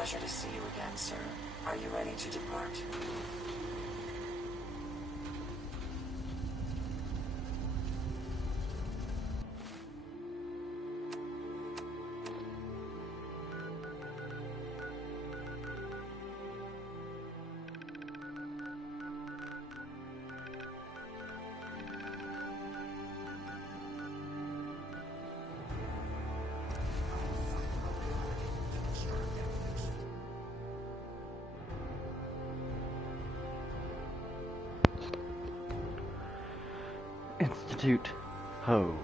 pleasure to see you again, sir. Are you ready to depart? Institute Ho.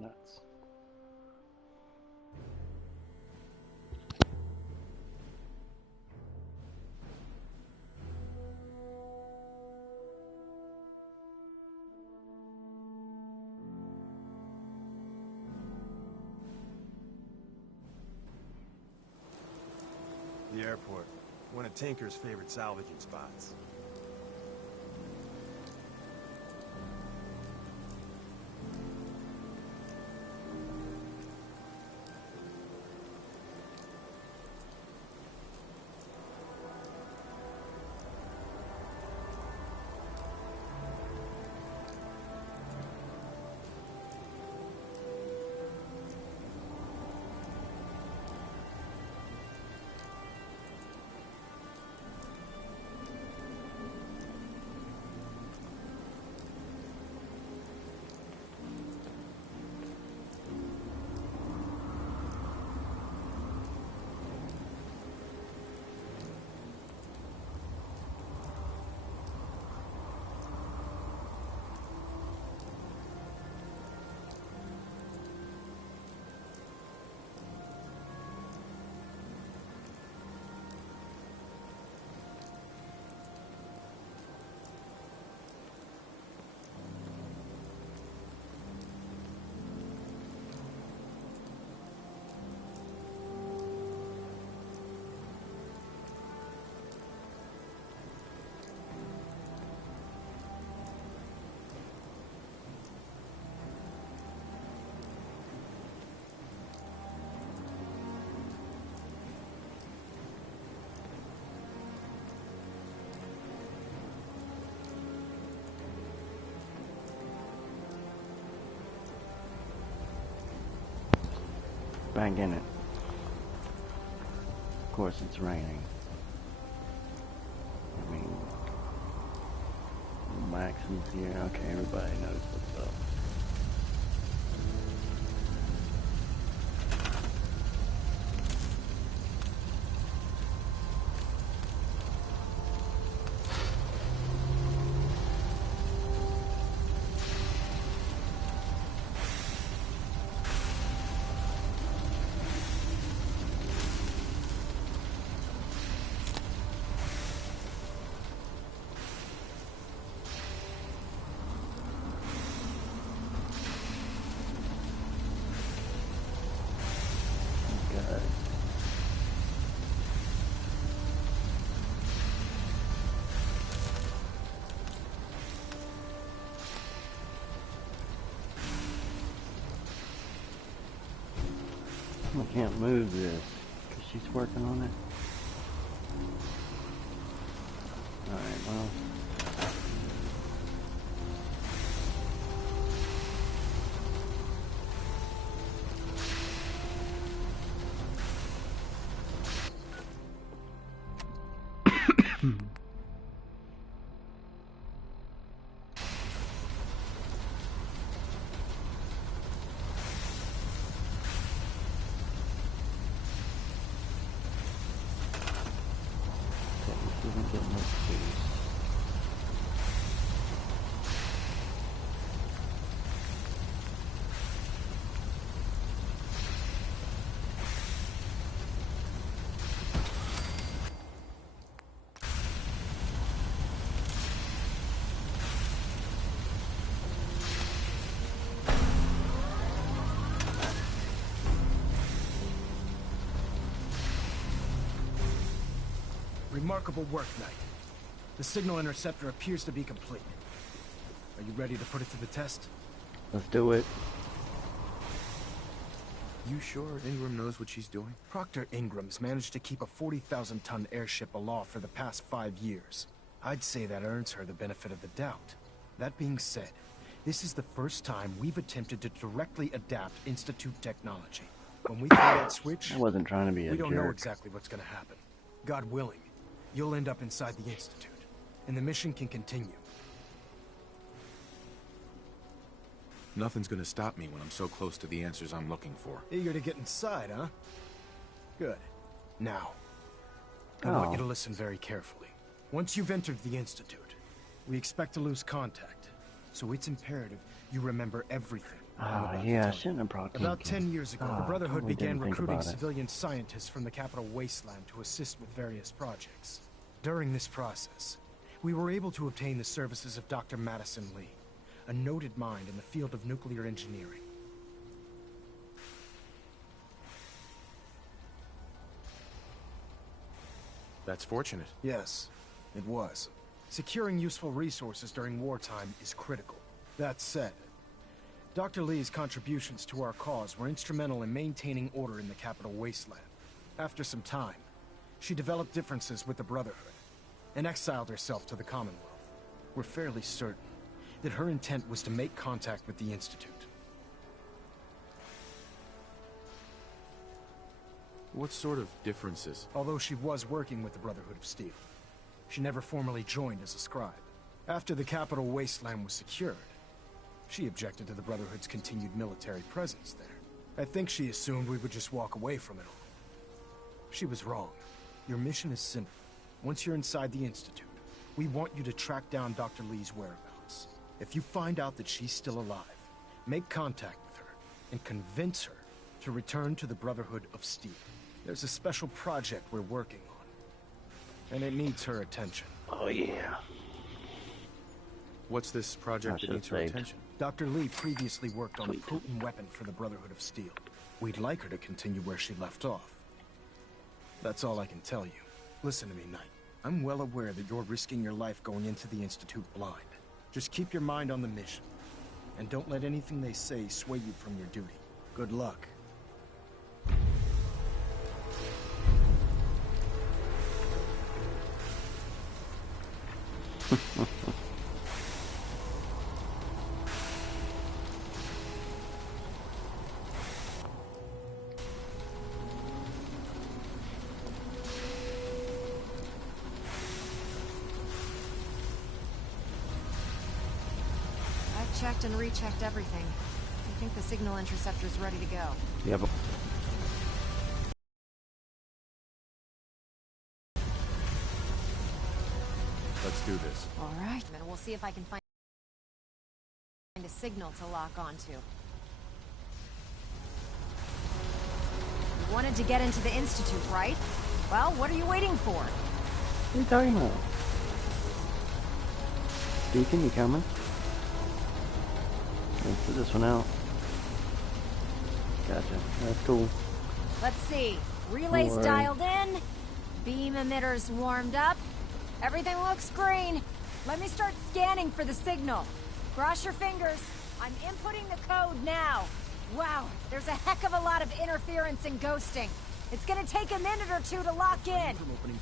Nuts. The airport, one of Tinker's favorite salvaging spots. Back in it. Of course it's raining. I mean, Maxim's here. Okay, everybody knows what's up. I can't move this because she's working on it. Alright, well. Remarkable work, Knight. The signal interceptor appears to be complete. Are you ready to put it to the test? Let's do it. You sure Ingram knows what she's doing? Proctor Ingram's managed to keep a 40,000-ton airship aloft for the past 5 years. I'd say that earns her the benefit of the doubt. That being said, this is the first time we've attempted to directly adapt Institute technology. When we throw that switch, I wasn't trying to be a we jerk. don't know exactly what's going to happen. God willing, you'll end up inside the Institute, and the mission can continue. Nothing's gonna stop me when I'm so close to the answers I'm looking for. Eager to get inside, huh? Good. Now, I want you to listen very carefully. Once you've entered the Institute, we expect to lose contact, so it's imperative you remember everything. Yeah, I shouldn't have brought About Jenkins. 10 years ago, the Brotherhood totally began didn't think recruiting about it. civilian scientists from the capital wasteland to assist with various projects. During this process, we were able to obtain the services of Dr. Madison Lee, a noted mind in the field of nuclear engineering. That's fortunate. Yes, it was. Securing useful resources during wartime is critical. That said, Dr. Lee's contributions to our cause were instrumental in maintaining order in the capital wasteland. After some time, she developed differences with the Brotherhood and exiled herself to the Commonwealth. We're fairly certain that her intent was to make contact with the Institute. What sort of differences? Although she was working with the Brotherhood of Steel, she never formally joined as a scribe. After the capital wasteland was secured, she objected to the Brotherhood's continued military presence there. I think she assumed we would just walk away from it all. She was wrong. Your mission is simple. Once you're inside the Institute, we want you to track down Dr. Lee's whereabouts. If you find out that she's still alive, make contact with her and convince her to return to the Brotherhood of Steel. There's a special project we're working on, and it needs her attention. Oh, yeah. What's this project that needs her attention? Dr. Lee previously worked on a potent weapon for the Brotherhood of Steel. We'd like her to continue where she left off. That's all I can tell you. Listen to me, Knight. I'm well aware that you're risking your life going into the Institute blind. Just keep your mind on the mission, and don't let anything they say sway you from your duty. Good luck. I've checked and rechecked everything. I think the signal interceptor's ready to go. Yeah, but Let's do this. All right, then we'll see if I can find a signal to lock onto. You wanted to get into the Institute, right? Well, what are you waiting for? what are you talking about? Deacon, you coming? Let's put this one out. Gotcha. That's cool. Let's see. Relays Alright. dialed in. Beam emitters warmed up. Everything looks green. Let me start scanning for the signal. Cross your fingers. I'm inputting the code now. Wow, there's a heck of a lot of interference and ghosting. It's gonna take a minute or two to lock in.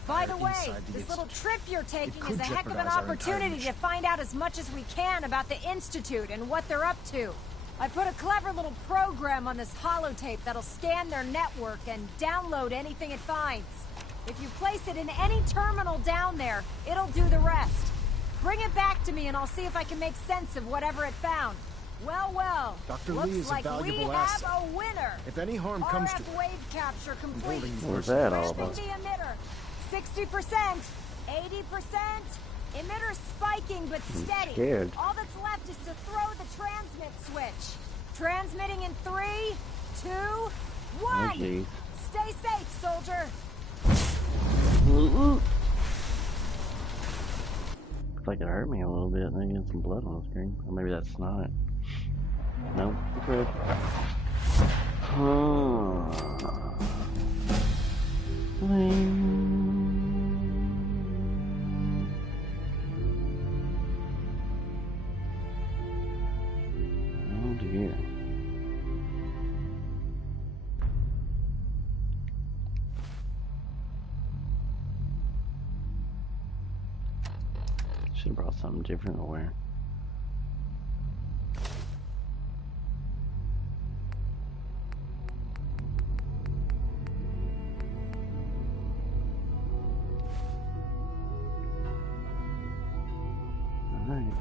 By the way, this little trip you're taking is a heck of an opportunity to find out as much as we can about the Institute and what they're up to. I put a clever little program on this holotape that'll scan their network and download anything it finds. If you place it in any terminal down there, it'll do the rest. Bring it back to me and I'll see if I can make sense of whatever it found. Well, well. Dr. Looks Lee is a like valuable we asset. have a winner. If any harm comes to RF wave capture complete. What's that all about? The emitter. 60%, 80%. Emitter spiking but steady. scared. All that's left is to throw the transmit switch. Transmitting in 3, 2, 1. Oh, geez. Stay safe, soldier. Looks like it hurt me a little bit. Maybe get some blood on the screen. Or maybe that's not. Nope, it's red. here? Should have brought something different to wear. Alright.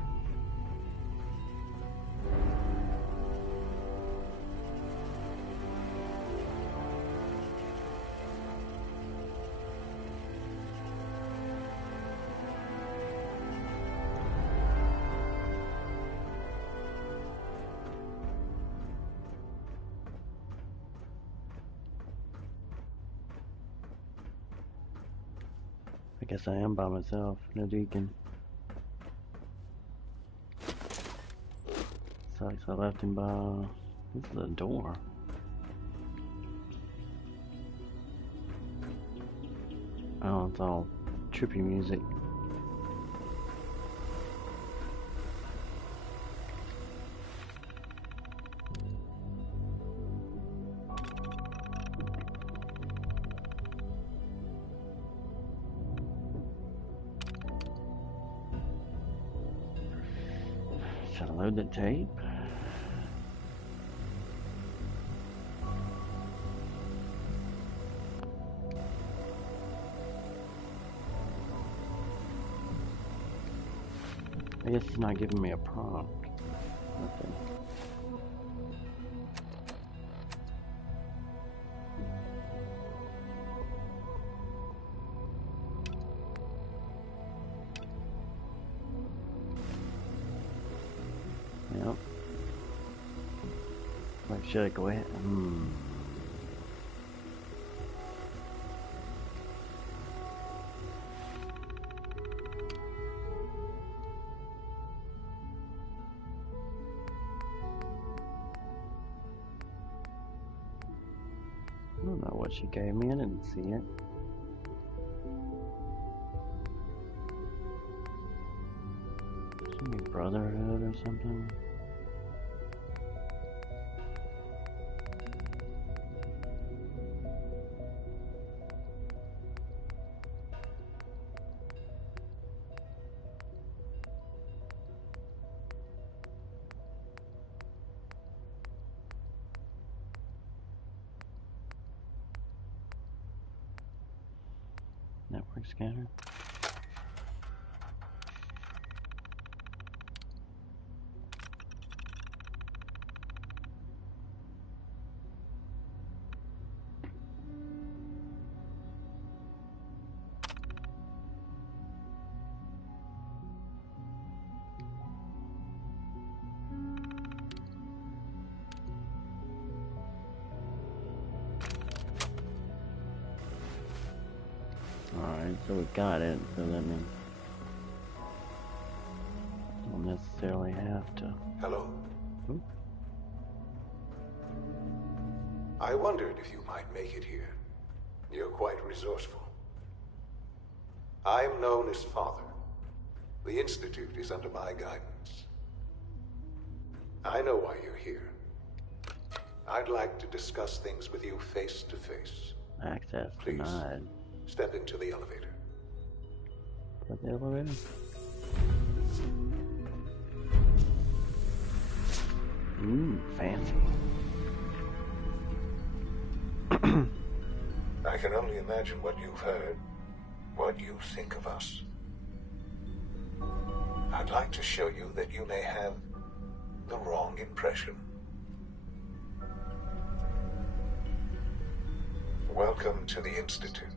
I guess I am by myself, no deacon. Sucks, I left him by... This is a door. Oh, it's all trippy music. Should I load the tape? I guess it's not giving me a prompt. Okay. Yep. Like, should I go ahead? I don't know what she gave me. I didn't see it. Maybe Brotherhood or something. Network scanner. Alright, so we got it, so that means don't necessarily have to. Hello? Ooh. I wondered if you might make it here. You're quite resourceful. I'm known as Father. The Institute is under my guidance. I know why you're here. I'd like to discuss things with you face to face. Access Please. denied. Step into the elevator. Is that the elevator? Fancy. I can only imagine what you've heard, what you think of us. I'd like to show you that you may have the wrong impression. Welcome to the Institute.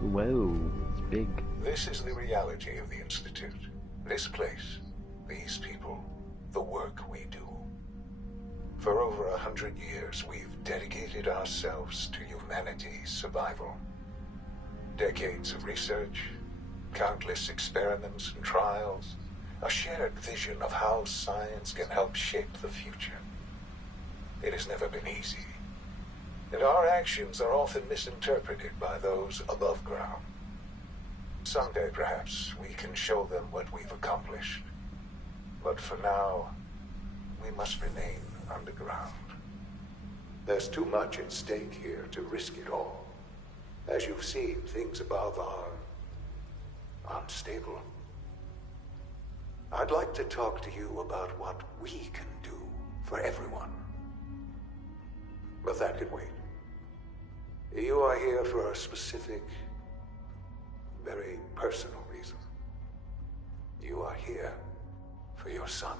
Whoa, it's big. This is the reality of the Institute. This place, these people, the work we do. For over 100 years, we've dedicated ourselves to humanity's survival. Decades of research, countless experiments and trials, a shared vision of how science can help shape the future. It has never been easy, and our actions are often misinterpreted by those above ground. Someday, perhaps, we can show them what we've accomplished. But for now, we must remain underground. There's too much at stake here to risk it all. As you've seen, things above are unstable. I'd like to talk to you about what we can do for everyone. But that can wait. You are here for a specific, very personal reason. You are here for your son.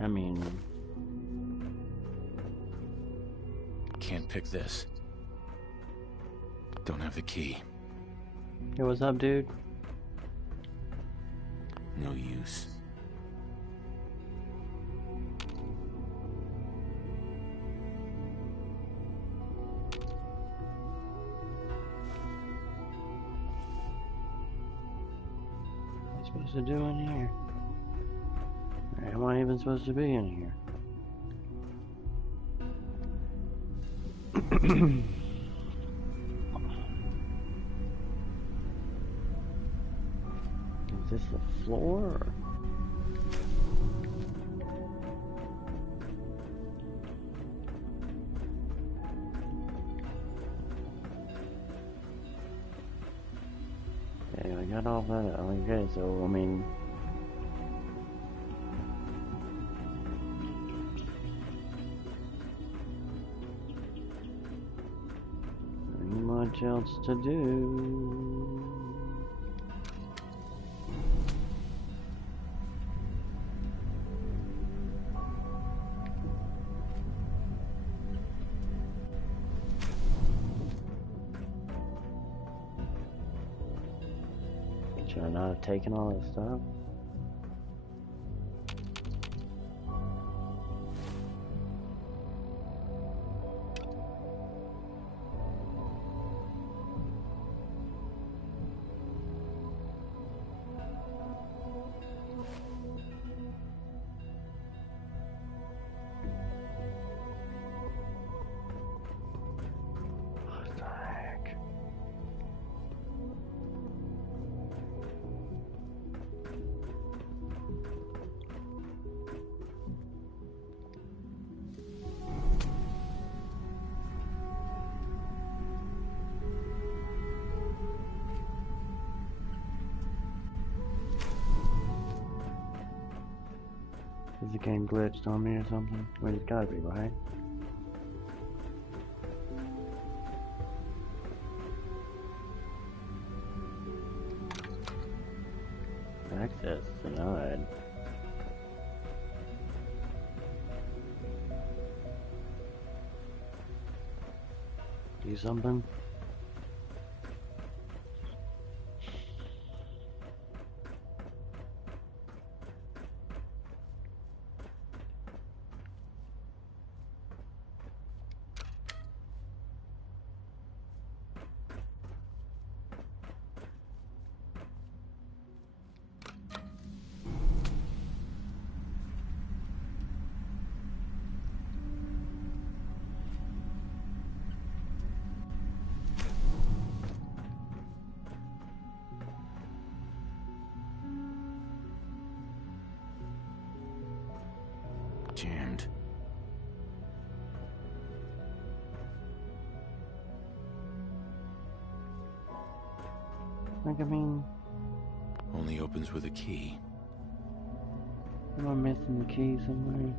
I mean, Can't pick this. Don't have the key. hey, what's up, dude? No use. What am I supposed to do in here? Am I even supposed to be in here? Is this the floor? Or? Okay, I got all that. Okay, so I mean, ain't much else to do. Should I not have taken all that stuff? What the heck? Is the game glitched on me or something? I mean, it's gotta be, right? Access denied. Do something? Jammed. Like, I mean, Only opens with a key. am I missing the key somewhere?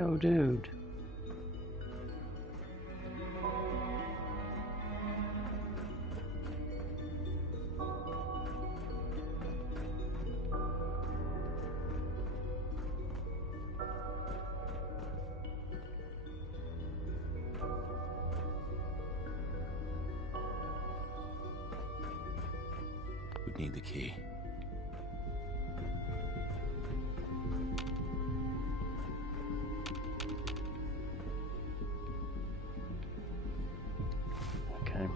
Yo, dude. Would need the key. Okay.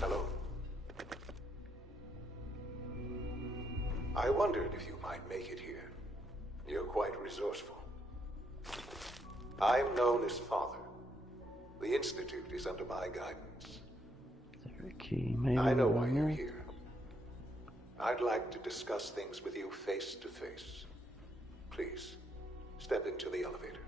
Hello? I wondered if you might make it here. You're quite resourceful. I'm known as Father. The Institute is under my guidance. Is there a key? Maybe. I know why around you're there? here. I'd like to discuss things with you face to face. Please, step into the elevator.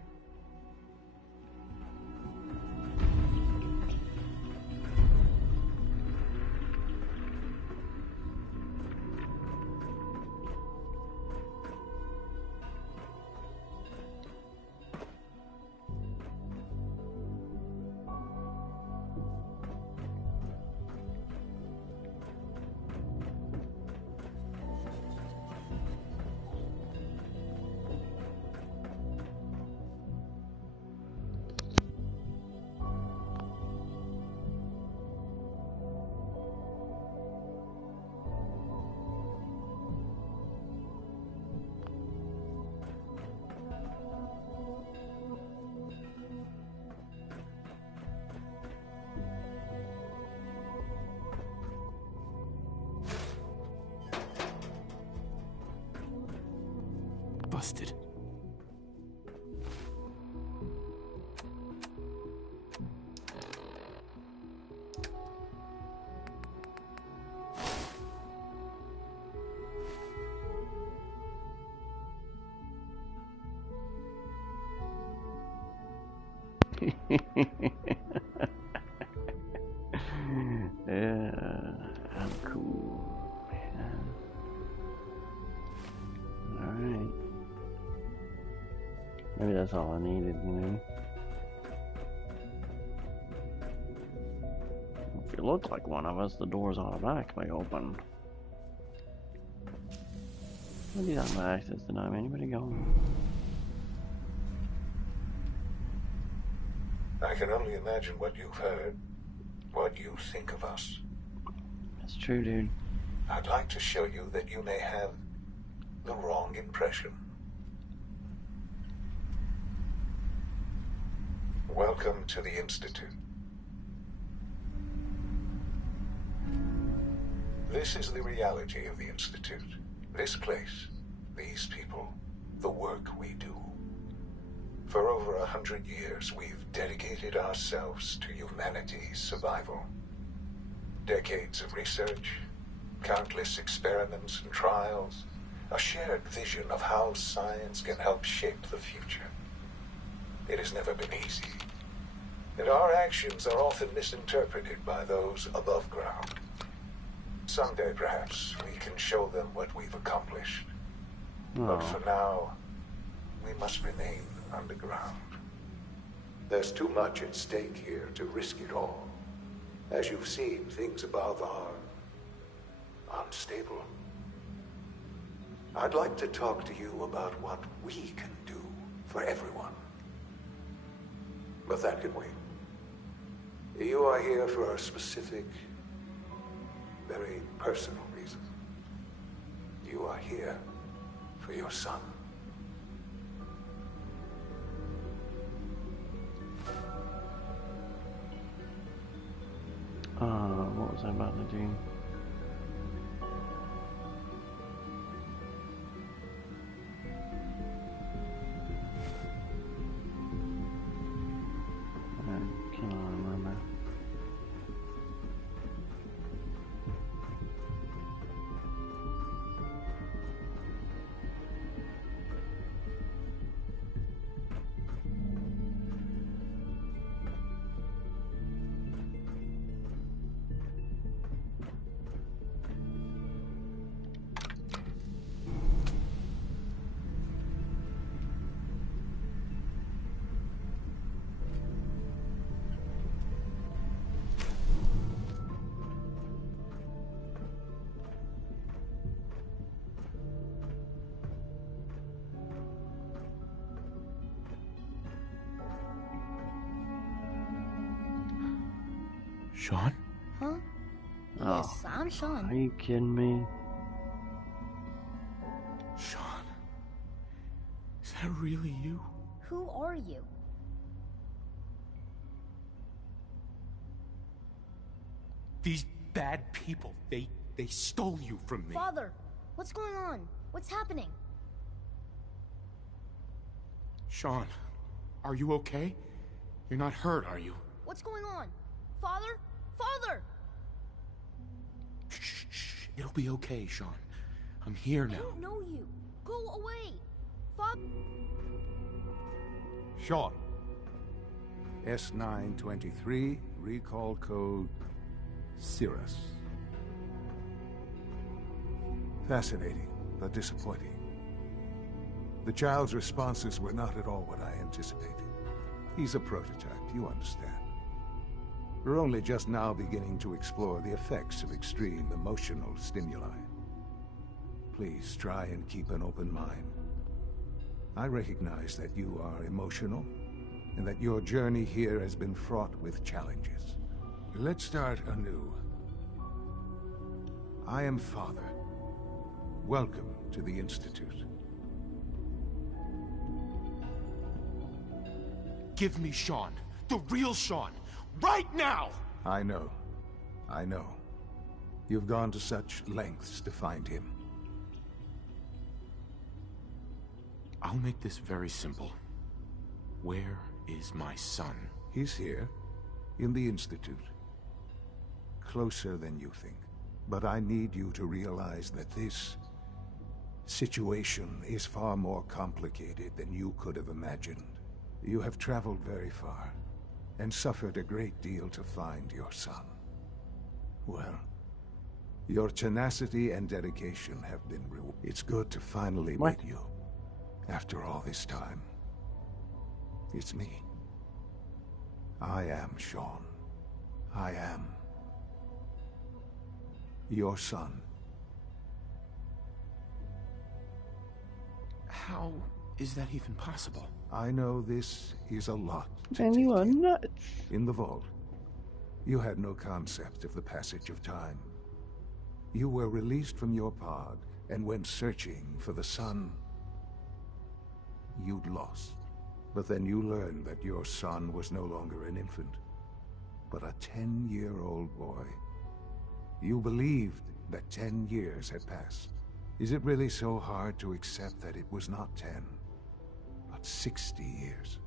Busted. Yeah, I'm cool, man. Alright. Maybe that's all I needed, you know? If you look like one of us, the door's automatically open. What do you have access tonight? Anybody going? I can only imagine what you've heard, what you think of us. That's true, dude. I'd like to show you that you may have the wrong impression. Welcome to the Institute. This is the reality of the Institute. This place, these people, the work we do. For over 100 years, we've dedicated ourselves to humanity's survival. Decades of research, countless experiments and trials, a shared vision of how science can help shape the future. It has never been easy, and our actions are often misinterpreted by those above ground. Someday, perhaps, we can show them what we've accomplished. But for now, we must remain underground. There's too much at stake here to risk it all. As you've seen, things above are unstable. I'd like to talk to you about what we can do for everyone. But that can wait. You are here for a specific, very personal reason. You are here for your son. What was I about to do? I cannot remember. Sean? Huh? Oh, Yes, I'm Sean. are you kidding me? Sean? Is that really you? Who are you? These bad people, they stole you from me. Father, what's going on? What's happening? Sean, are you okay? You're not hurt, are you? What's going on? Father? Father! Shh. It'll be okay, Sean. I'm here I now. don't know you. Go away. Father. Sean. S923, recall code Cirrus. Fascinating, but disappointing. The child's responses were not at all what I anticipated. He's a prototype, you understand. We're only just now beginning to explore the effects of extreme emotional stimuli. Please try and keep an open mind. I recognize that you are emotional, and that your journey here has been fraught with challenges. Let's start anew. I am Father. Welcome to the Institute. Give me Sean. The real Sean. Right now! I know. You've gone to such lengths to find him. I'll make this very simple. Where is my son? He's here, in the Institute. Closer than you think. But I need you to realize that this situation is far more complicated than you could have imagined. You have traveled very far, and suffered a great deal to find your son. Well, your tenacity and dedication have been rewarded. It's good to finally meet you, after all this time. It's me. I am Sean. I am your son. How is that even possible? I know this is a lot to Man, take you are in. nuts. In the vault, you had no concept of the passage of time. You were released from your pod and went searching for the son you'd lost. But then you learned that your son was no longer an infant, but a 10-year-old boy. You believed that 10 years had passed. Is it really so hard to accept that it was not 10, but 60 years?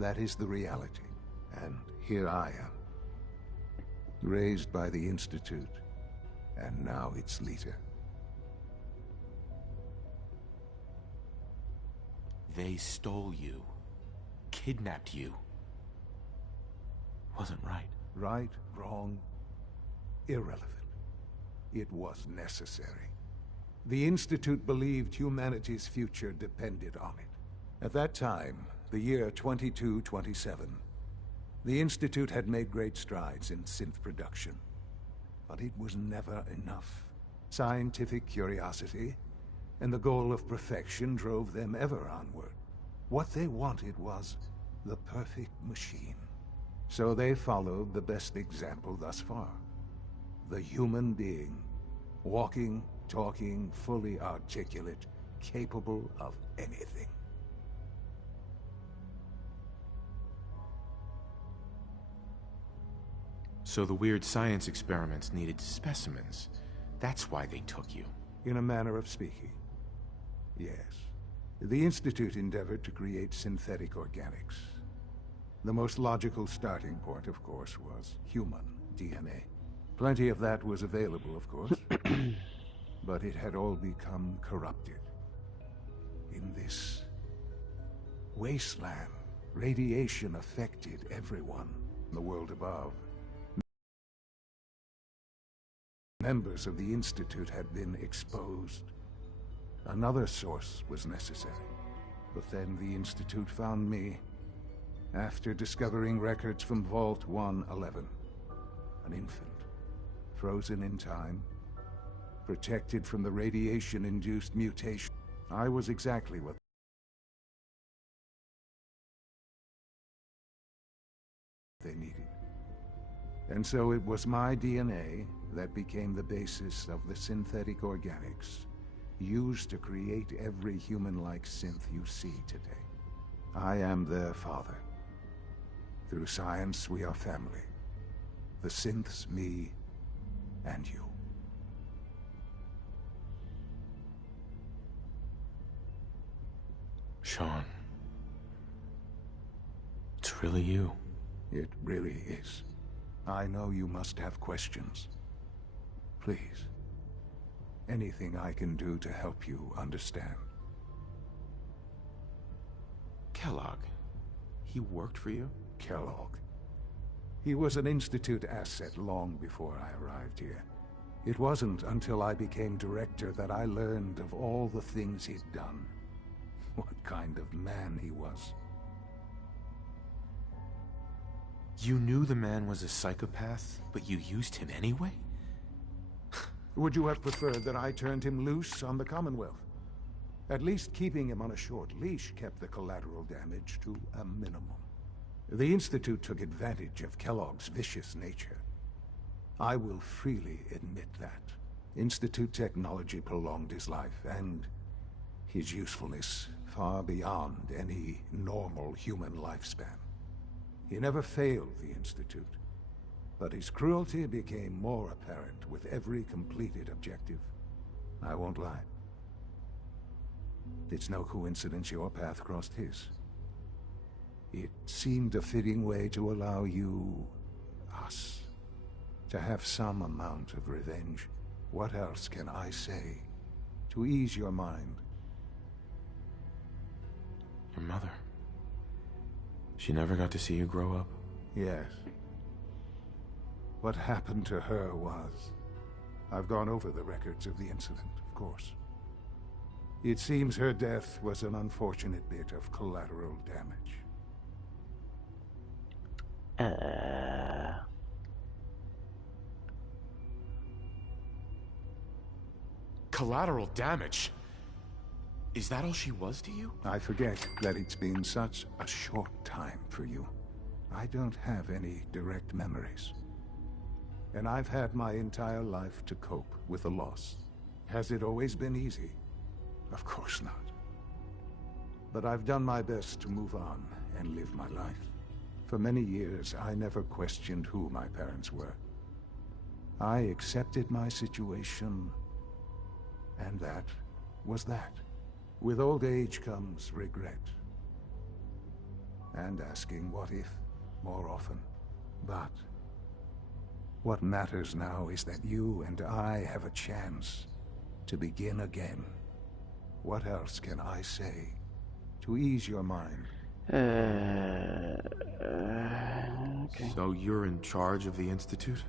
That is the reality. And here I am, raised by the Institute, and now its leader. They stole you. Kidnapped you. Wasn't right. Right, wrong, irrelevant. It was necessary. The Institute believed humanity's future depended on it. At that time, the year 2227, The Institute had made great strides in synth production, but it was never enough. Scientific curiosity and the goal of perfection drove them ever onward. What they wanted was the perfect machine. So they followed the best example thus far. The human being. Walking, talking, fully articulate, capable of anything. So the weird science experiments needed specimens. That's why they took you. In a manner of speaking. Yes. The Institute endeavored to create synthetic organics. The most logical starting point, of course, was human DNA. Plenty of that was available, of course. But it had all become corrupted. In this wasteland, radiation affected everyone in the world above. Members of the Institute had been exposed. Another source was necessary. But then the Institute found me after discovering records from Vault 111. An infant, frozen in time, protected from the radiation-induced mutation. I was exactly what they needed. And so it was my DNA that became the basis of the synthetic organics used to create every human-like synth you see today. I am their father. Through science, we are family. The synths, me, and you. Sean. It's really you. It really is. I know you must have questions. Please. Anything I can do to help you understand. Kellogg. He worked for you? Kellogg. He was an Institute asset long before I arrived here. It wasn't until I became director that I learned of all the things he'd done. What kind of man he was. You knew the man was a psychopath, but you used him anyway? Would you have preferred that I turned him loose on the Commonwealth? At least keeping him on a short leash kept the collateral damage to a minimum. The Institute took advantage of Kellogg's vicious nature. I will freely admit that. Institute technology prolonged his life, and his usefulness far beyond any normal human lifespan. He never failed the Institute, but his cruelty became more apparent with every completed objective. I won't lie. It's no coincidence your path crossed his. It seemed a fitting way to allow you, us, to have some amount of revenge. What else can I say to ease your mind? Your mother. She never got to see you grow up? Yes. What happened to her was... I've gone over the records of the incident, of course. It seems her death was an unfortunate bit of collateral damage. Collateral damage? Is that all she was to you? I forget that it's been such a short time for you. I don't have any direct memories. And I've had my entire life to cope with the loss. Has it always been easy? Of course not. But I've done my best to move on and live my life. For many years, I never questioned who my parents were. I accepted my situation, and that was that. With old age comes regret. And asking what if more often. But what matters now is that you and I have a chance to begin again. What else can I say to ease your mind? Okay. So you're in charge of the Institute?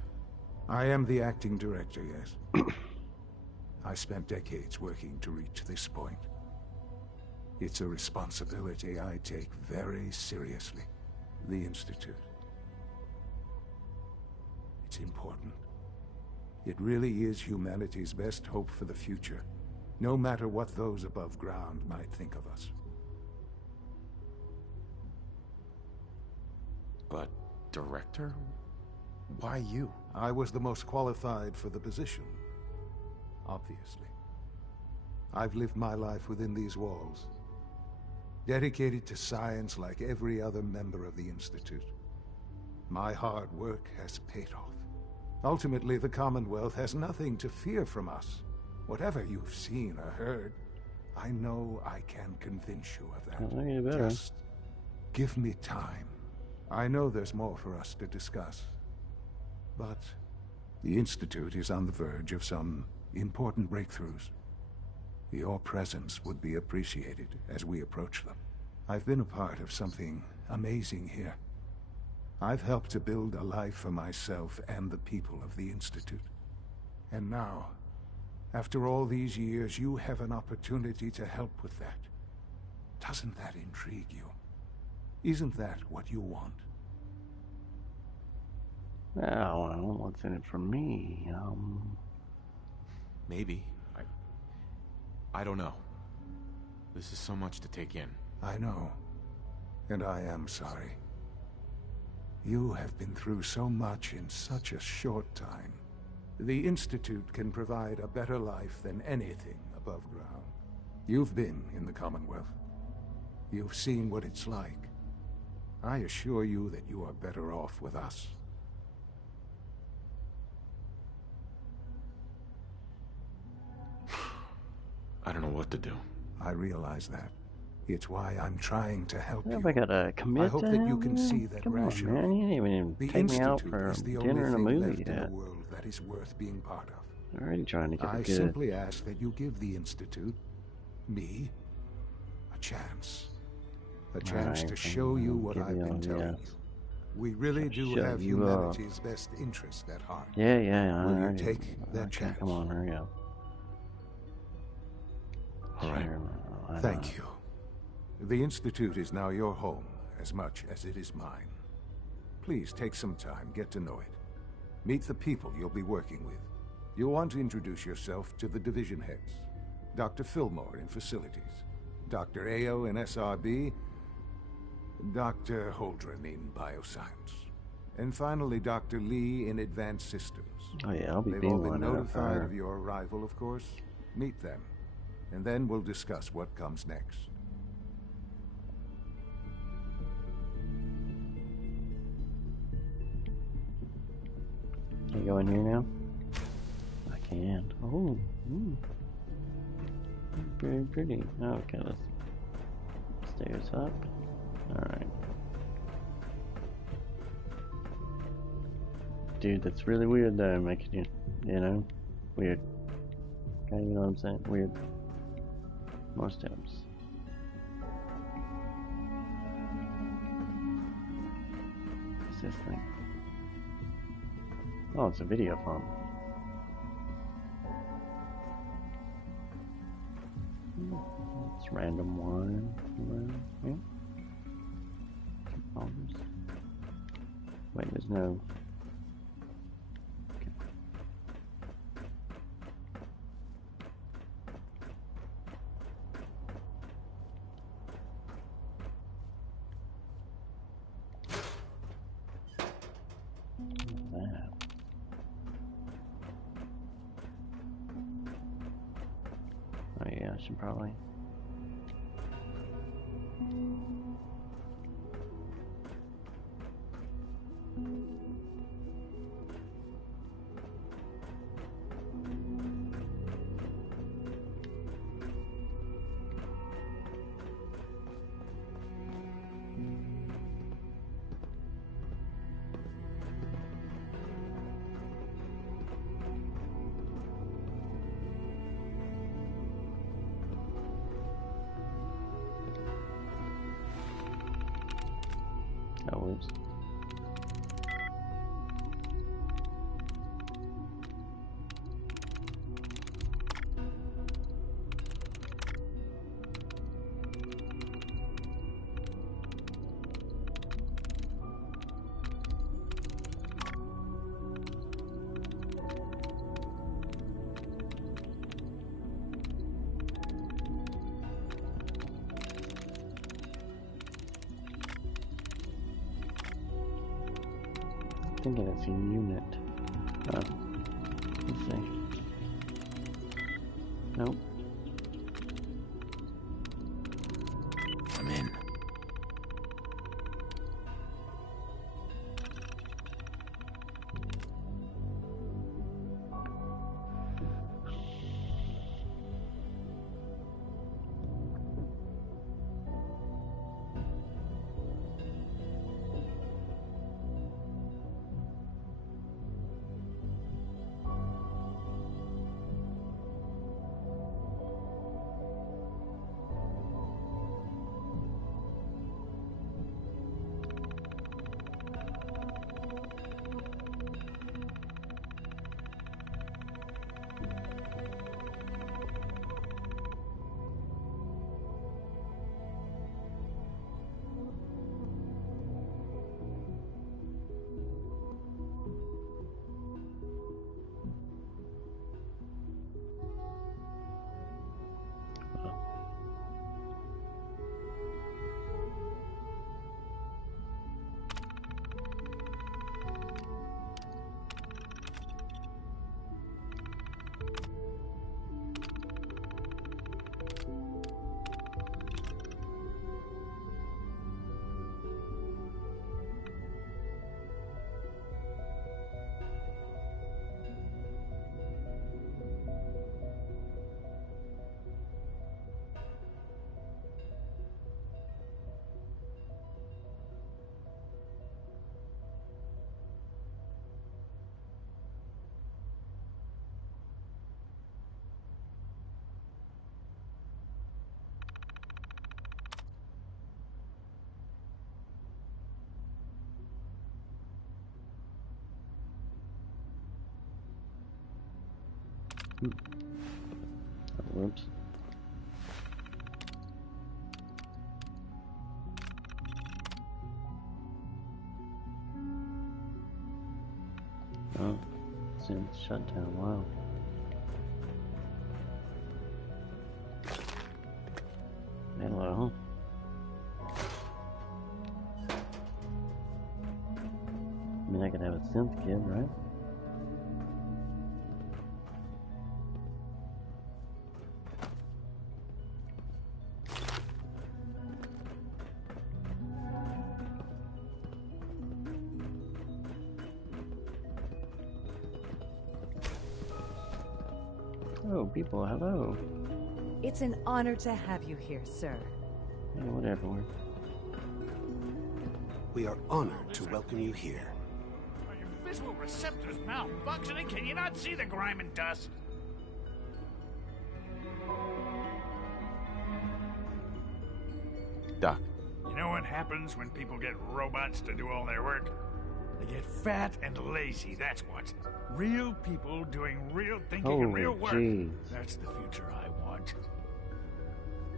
I am the acting director, yes. I spent decades working to reach this point. It's a responsibility I take very seriously. The Institute. It's important. It really is humanity's best hope for the future, no matter what those above ground might think of us. But, Director? Why you? I was the most qualified for the position, obviously. I've lived my life within these walls, dedicated to science like every other member of the Institute. My hard work has paid off. Ultimately, the Commonwealth has nothing to fear from us. Whatever you've seen or heard, I know I can convince you of that. Well, you better. Just give me time. I know there's more for us to discuss. But the Institute is on the verge of some important breakthroughs. Your presence would be appreciated as we approach them. I've been a part of something amazing here. I've helped to build a life for myself and the people of the Institute. And now, after all these years, you have an opportunity to help with that. Doesn't that intrigue you? Isn't that what you want? Oh, well, what's in it for me? Maybe. I don't know. This is so much to take in. I know. And I am sorry. You have been through so much in such a short time. The Institute can provide a better life than anything above ground. You've been in the Commonwealth. You've seen what it's like. I assure you that you are better off with us. I don't know what to do. I realize that. It's why I'm trying to help If you. I gotta commit I hope to that you him? can see that Come on, rationally. man. You didn't even The take me out Institute for is the dinner and a only thing movie left in yet. the world that is worth being part of. I'm already trying to get I a good. simply ask that you give the Institute, me, a chance. A chance to Alright, show you what give I've you been all, telling yeah. you. We really do Shut have you up. humanity's best interest at heart. Yeah. Will you already- take that okay, chance? Come on, hurry up. All right. Sure, why Thank not? you. The Institute is now your home as much as it is mine. Please take some time, get to know it. Meet the people you'll be working with. You'll want to introduce yourself to the division heads. Dr. Fillmore in Facilities, Dr. Ao in SRB, Dr. Holdren in Bioscience, and finally Dr. Lee in Advanced Systems. Oh yeah, I'll be They've all being been one out for notified her. of your arrival, of course. Meet them, and then we'll discuss what comes next. Can I go in here now? I can. Oh, very pretty. Okay, let's stairs up. Alright. Dude, that's really weird though, making you know, weird. Okay, you know what I'm saying? Weird. More steps. What's this thing? Oh, it's a video phone. It's random one. Yeah. Phones. Wait, there's no. Okay. What's that? Oh yeah, I should probably. Oh, whoops. thinking it's a unit. Let's see. Nope. I'm in. Whoops. Oh, since shutdown, wow. Hello. I mean, I could have a synth kid, right? Oh, people, hello. It's an honor to have you here, sir. Hey, whatever. We are honored to welcome you here. Are your visual receptors malfunctioning? Can you not see the grime and dust? Doc. You know what happens when people get robots to do all their work? They get fat and lazy, that's what. Real people doing real thinking and real work. Jeez. That's the future I want.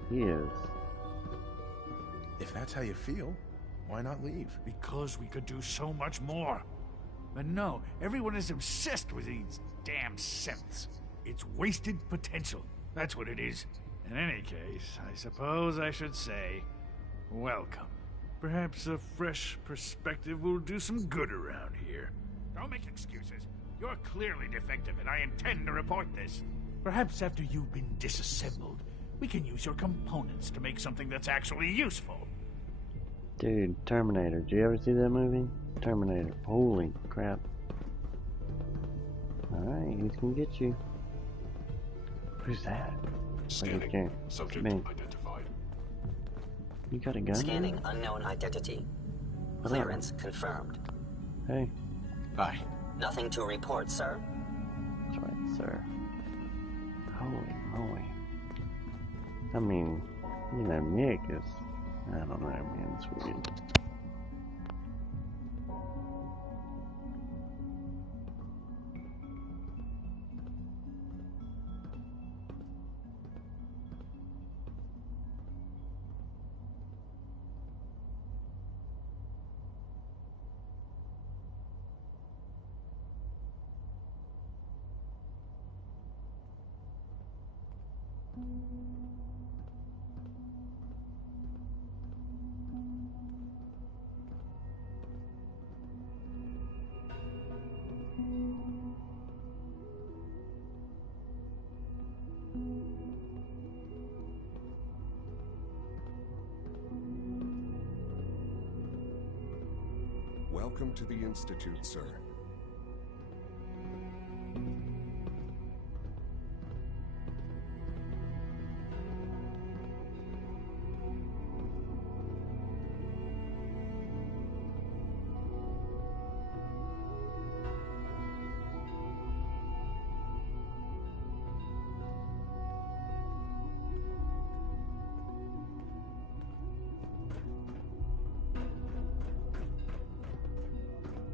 He is. If that's how you feel, why not leave? Because we could do so much more. But no, everyone is obsessed with these damn synths. It's wasted potential. That's what it is. In any case, I suppose I should say, welcome. Perhaps a fresh perspective will do some good around here. Don't make excuses. You're clearly defective, and I intend to report this. Perhaps after you've been disassembled, we can use your components to make something that's actually useful. Dude, Terminator. Did you ever see that movie? Terminator. Holy crap. Alright, he's gonna get you. Who's that? Scanning. Subject identified. You got a gun? Scanning unknown identity. What Clearance confirmed. Hey. Hi. Nothing to report, sir. That's right, sir. Holy moly. I mean, you know, Nick is... I don't know, man. It's weird. Welcome to the Institute, sir.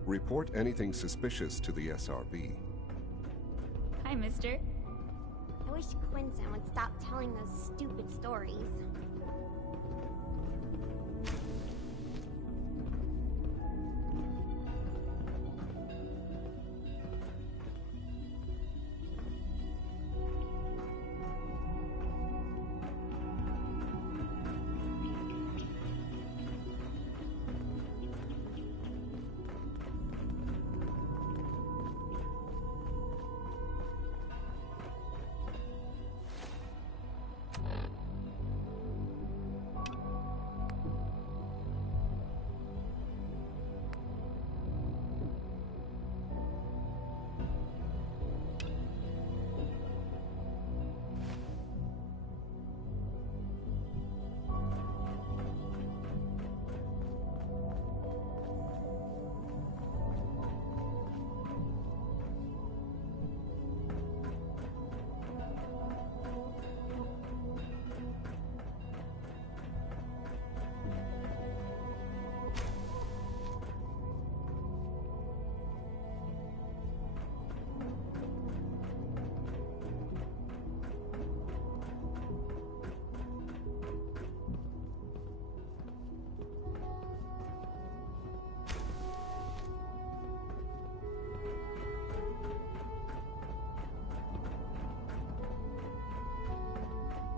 Report anything suspicious to the SRB. Hi, mister. I wish Quinton would stop telling those stupid stories.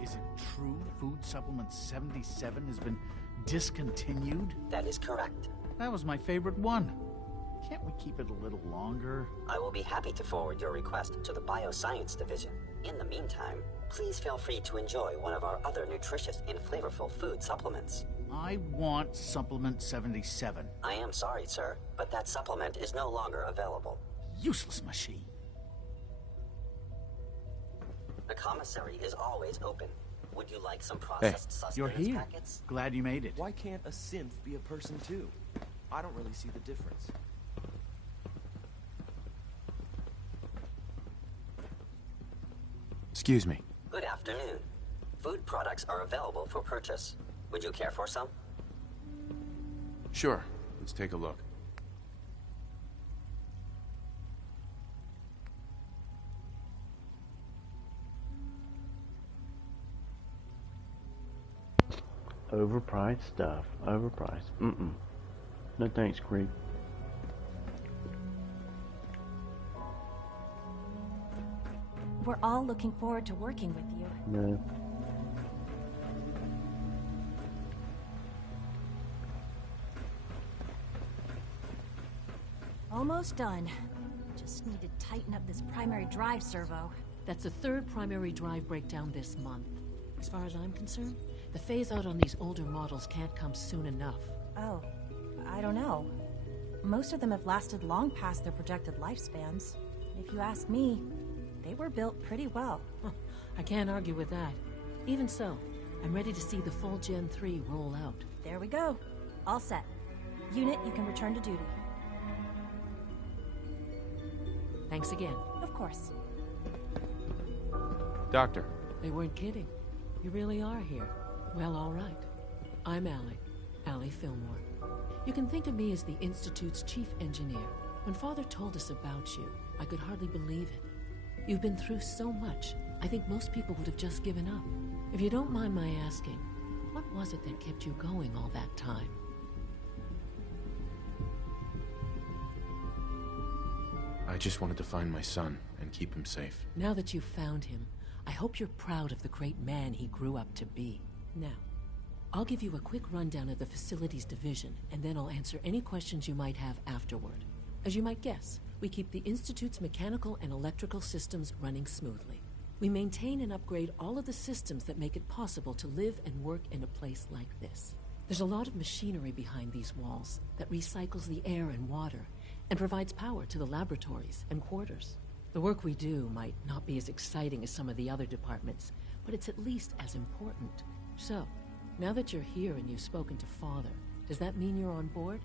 Is it true Food Supplement 77 has been discontinued? That is correct. That was my favorite one. Can't we keep it a little longer? I will be happy to forward your request to the Bioscience Division. In the meantime, please feel free to enjoy one of our other nutritious and flavorful food supplements. I want Supplement 77. I am sorry, sir, but that supplement is no longer available. Useless machine. The commissary is always open. Would you like some processed sustenance You're here. packets? Glad you made it. Why can't a synth be a person too? I don't really see the difference. Excuse me. Good afternoon. Food products are available for purchase. Would you care for some? Sure. Let's take a look. Overpriced stuff. Overpriced. Mm-mm. No thanks, creep. We're all looking forward to working with you. No. Almost done. Just need to tighten up this primary drive servo. That's the third primary drive breakdown this month. As far as I'm concerned, the phase-out on these older models can't come soon enough. Oh, I don't know. Most of them have lasted long past their projected lifespans. If you ask me, they were built pretty well. I can't argue with that. Even so, I'm ready to see the full Gen 3 roll out. There we go. All set. Unit, you can return to duty. Thanks again. Of course. Doctor. They weren't kidding. You really are here. Well, all right. I'm Allie Fillmore. You can think of me as the Institute's chief engineer. When Father told us about you, I could hardly believe it. You've been through so much, I think most people would have just given up. If you don't mind my asking, what was it that kept you going all that time? I just wanted to find my son and keep him safe. Now that you've found him, I hope you're proud of the great man he grew up to be. Now, I'll give you a quick rundown of the Facilities Division, and then I'll answer any questions you might have afterward. As you might guess, we keep the Institute's mechanical and electrical systems running smoothly. We maintain and upgrade all of the systems that make it possible to live and work in a place like this. There's a lot of machinery behind these walls that recycles the air and water and provides power to the laboratories and quarters. The work we do might not be as exciting as some of the other departments, but it's at least as important. So, now that you're here and you've spoken to Father, does that mean you're on board?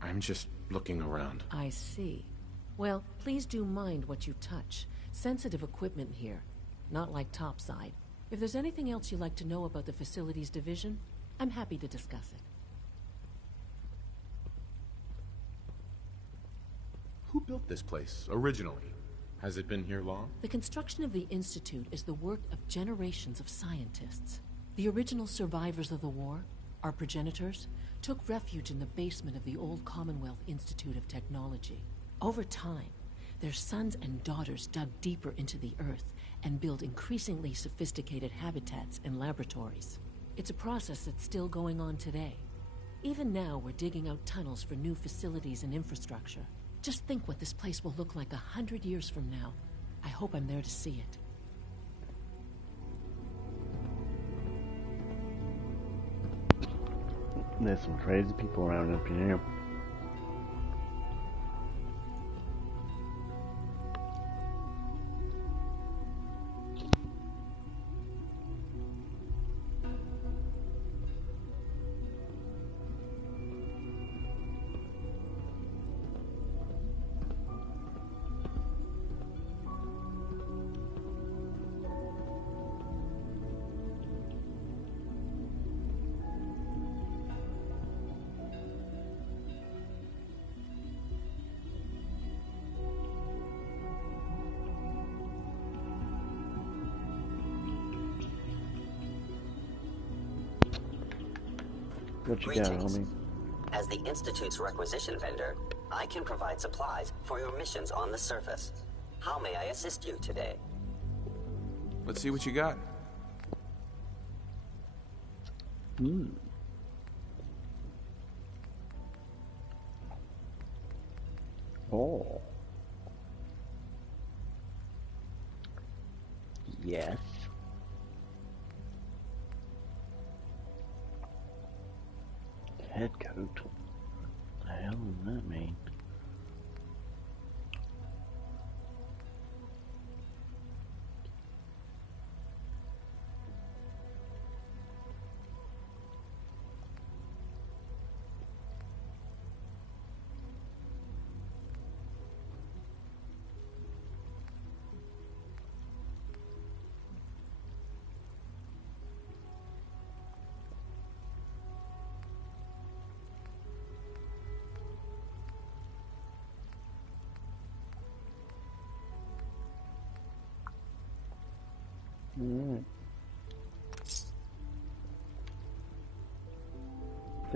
I'm just looking around. I see. Well, please do mind what you touch. Sensitive equipment here, not like topside. If there's anything else you'd like to know about the facilities division, I'm happy to discuss it. Who built this place, originally? Has it been here long? The construction of the Institute is the work of generations of scientists. The original survivors of the war, our progenitors, took refuge in the basement of the old Commonwealth Institute of Technology. Over time, their sons and daughters dug deeper into the earth and built increasingly sophisticated habitats and laboratories. It's a process that's still going on today. Even now, we're digging out tunnels for new facilities and infrastructure. Just think what this place will look like 100 years from now. I hope I'm there to see it. There's some crazy people around up here. What you got, homie? As the Institute's requisition vendor, I can provide supplies for your missions on the surface. How may I assist you today? Let's see what you got. Oh. Yes. Head coat. What the hell does that mean?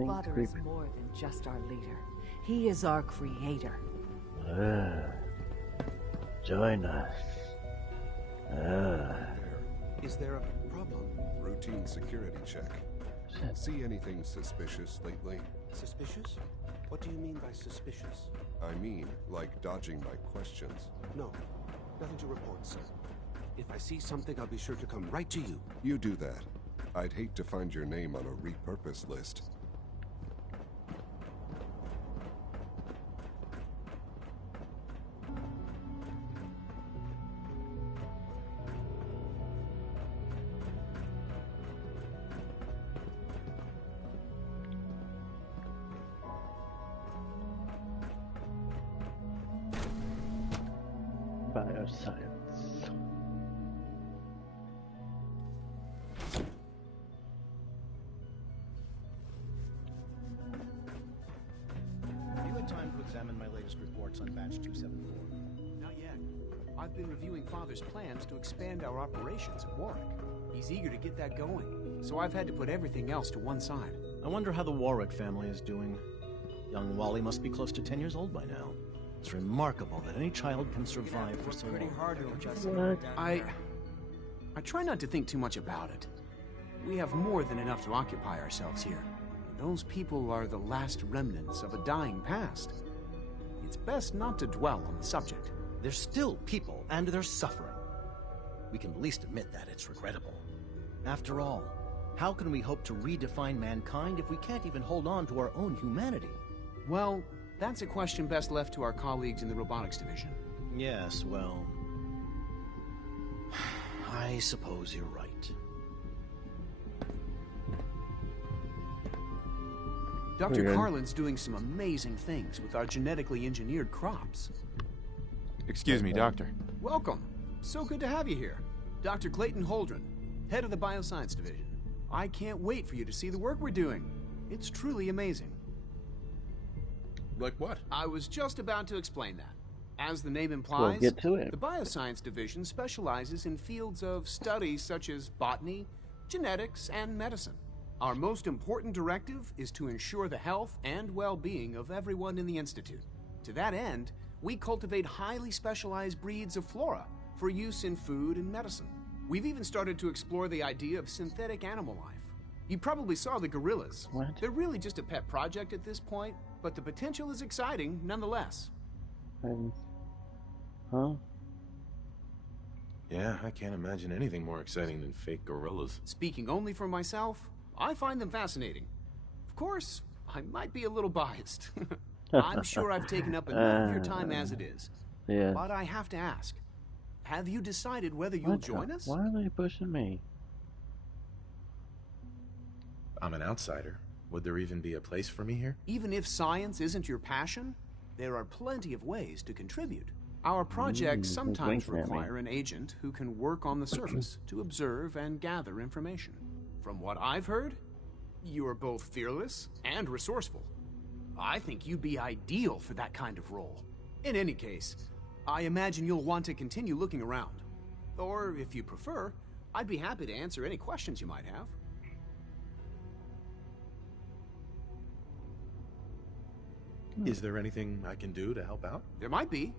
Father is more than just our leader. He is our creator. Join us. Is there a problem? Routine security check. See anything suspicious lately? Suspicious? What do you mean by suspicious? I mean, like dodging my questions. No, nothing to report, sir. If I see something, I'll be sure to come right to you. You do that. I'd hate to find your name on a repurpose list. Bioscience. Have you had time to examine my latest reports on batch 274? Not yet. I've been reviewing Father's plans to expand our operations at Warwick. He's eager to get that going, so I've had to put everything else to one side. I wonder how the Warwick family is doing. Young Wally must be close to 10 years old by now. It's remarkable that any child can survive for so long. Pretty hard to adjust. I try not to think too much about it. We have more than enough to occupy ourselves here. Those people are the last remnants of a dying past. it's best not to dwell on the subject. There's still people, and they're suffering. We can at least admit that it's regrettable. After all, how can we hope to redefine mankind if we can't even hold on to our own humanity? Well, that's a question best left to our colleagues in the robotics division. Yes, well... I suppose you're right. Dr. Carlin's doing some amazing things with our genetically engineered crops. Excuse me, Doctor. Welcome. So good to have you here. Dr. Clayton Holdren, head of the Bioscience Division. I can't wait for you to see the work we're doing. It's truly amazing. Like what? I was just about to explain that. As the name implies, get to it. The Bioscience Division specializes in fields of study such as botany, genetics, and medicine. Our most important directive is to ensure the health and well-being of everyone in the Institute. To that end, we cultivate highly specialized breeds of flora for use in food and medicine. We've even started to explore the idea of synthetic animal life. You probably saw the gorillas. What? They're really just a pet project at this point, but the potential is exciting nonetheless. Huh? Yeah, I can't imagine anything more exciting than fake gorillas. Speaking only for myself, I find them fascinating. Of course, I might be a little biased. I'm sure I've taken up enough of your time as it is. Yeah. But I have to ask, have you decided whether you'll join us? Why are they pushing me? I'm an outsider. Would there even be a place for me here? Even if science isn't your passion, there are plenty of ways to contribute. Our projects sometimes require an agent who can work on the surface to observe and gather information. From what I've heard, you are both fearless and resourceful. I think you'd be ideal for that kind of role. In any case, I imagine you'll want to continue looking around. Or, if you prefer, I'd be happy to answer any questions you might have. Is there anything I can do to help out? There might be.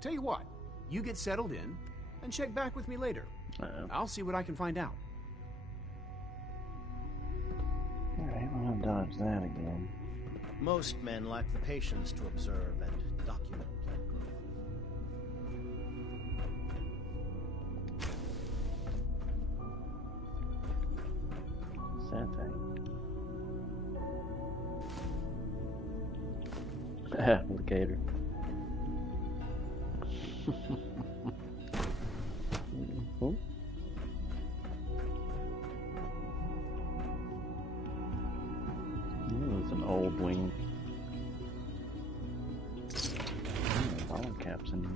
Tell you what, you get settled in, and check back with me later. I'll see what I can find out. Alright, well, I'll dodge that again. Most men lack the patience to observe and document plant growth. What's that thing? Applicator. Oh. It's an old wing. Bottle caps in here.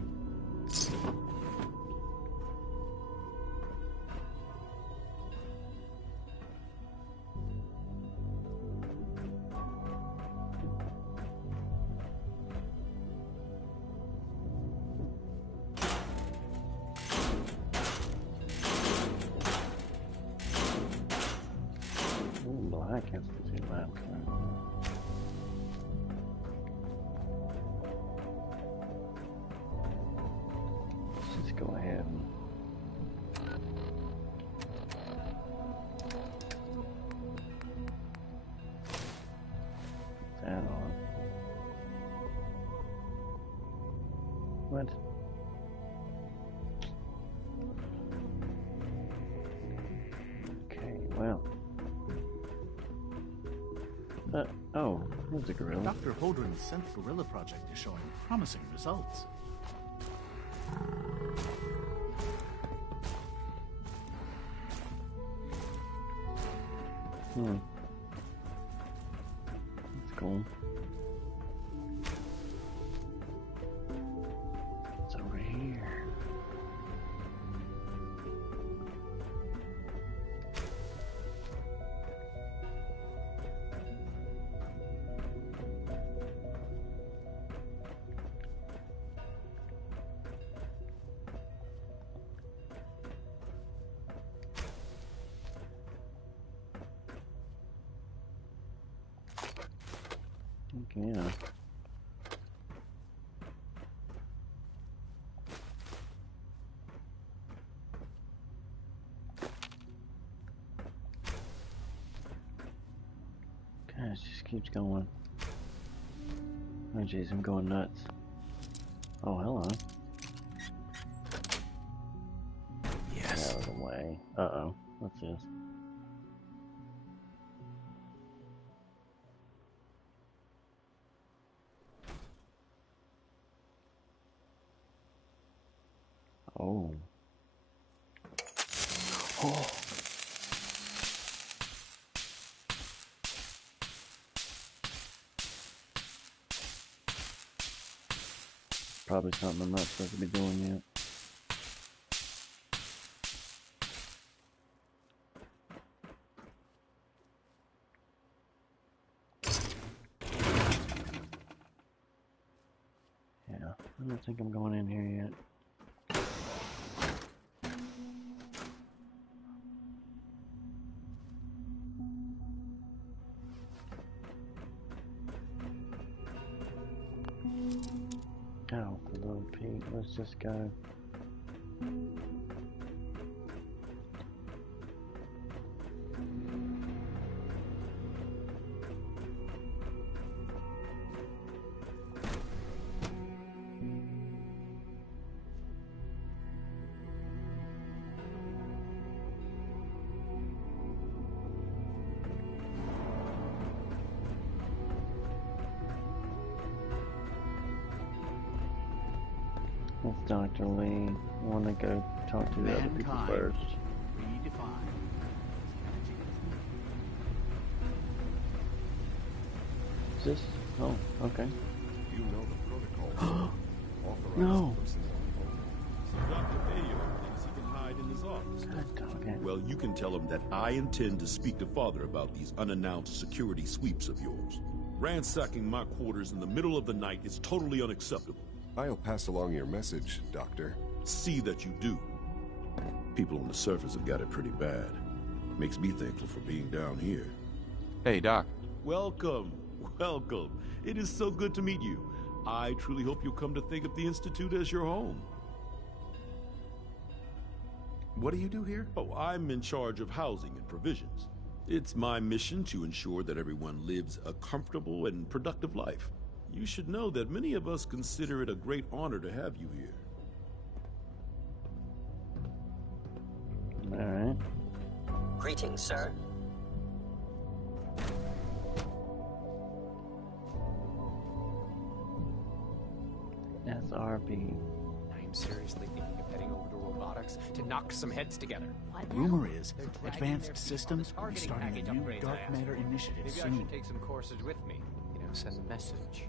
Black Institute lab coat. Let's just go ahead and put that on. What? Okay, well. Oh, there's a gorilla. Dr. Holdren's Synth Gorilla project is showing promising results. That's cool. It's over here. Yeah. Gosh, just keeps going. Oh jeez, I'm going nuts. Oh, hello. Yes. Get out of the way. Uh-oh. What's this? Oh. Oh. Probably something I'm not supposed to be doing yet. Yeah, I don't think I'm going in here yet. Oh, hello, Pete. Let's just go. It's Dr. Lee. I want to go talk to the other people first. Redefined. Is this? Oh, okay. You know the protocol. No! Dr. Ayo thinks he can hide in his office. Well, you can tell him that I intend to speak to Father about these unannounced security sweeps of yours. Ransacking my quarters in the middle of the night is totally unacceptable. I'll pass along your message, Doctor. See that you do. People on the surface have got it pretty bad. Makes me thankful for being down here. Hey, Doc. Welcome. Welcome. It is so good to meet you. I truly hope you'll come to think of the Institute as your home. What do you do here? Oh, I'm in charge of housing and provisions. It's my mission to ensure that everyone lives a comfortable and productive life. You should know that many of us consider it a great honor to have you here. Alright. Greetings, sir. SRB. I'm seriously thinking of heading over to robotics to knock some heads together. Rumor is, Advanced Systems will be starting a new dark matter initiative Maybe I soon. should take some courses with me. You know, send a message.